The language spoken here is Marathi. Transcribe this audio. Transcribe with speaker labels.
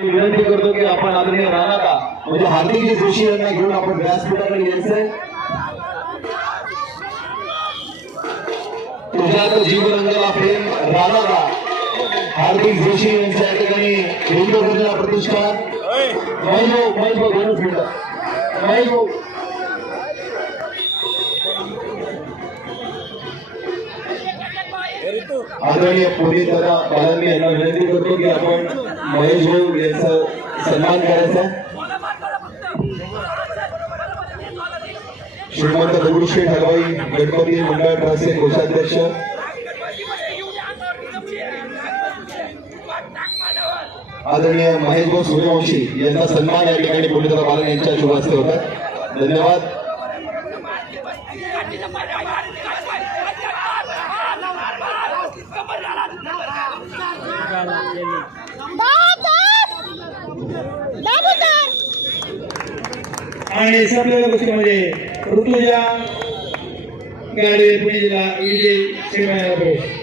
Speaker 1: विनंती करतो की आपण आदरणीय राणादा म्हणजे हार्दिकजी जोशी यांना घेऊन आपण व्यासपीठाकडे यायचंय. तुझ्यात जीव रंगला प्रेम राणादा हार्दिक जोशी यांच्या या ठिकाणी विविध योजना प्रतिष्ठान. वैभव वैभव दोनच मिनिटं. वैभव आदरणीय पुढील दादा यांना विनंती करतो की आपण महेश भाऊ यांचा सन्मान करायचा. श्रीमंत दगडूशेठ हलवाई गणपती मंडळ ट्रस्टचे कोषाध्यक्ष. आदरणीय महेश भाऊ सूर्यवंशी यांचा सन्मान या ठिकाणी पुढील दादा बालन यांच्या शुभ हस्ते होता धन्यवाद.
Speaker 2: आणि संपलेल्या गोष्टीमध्ये ऋतुजा गाडवे पुणे जिल्हा विजय श्रीमान प्रवेश.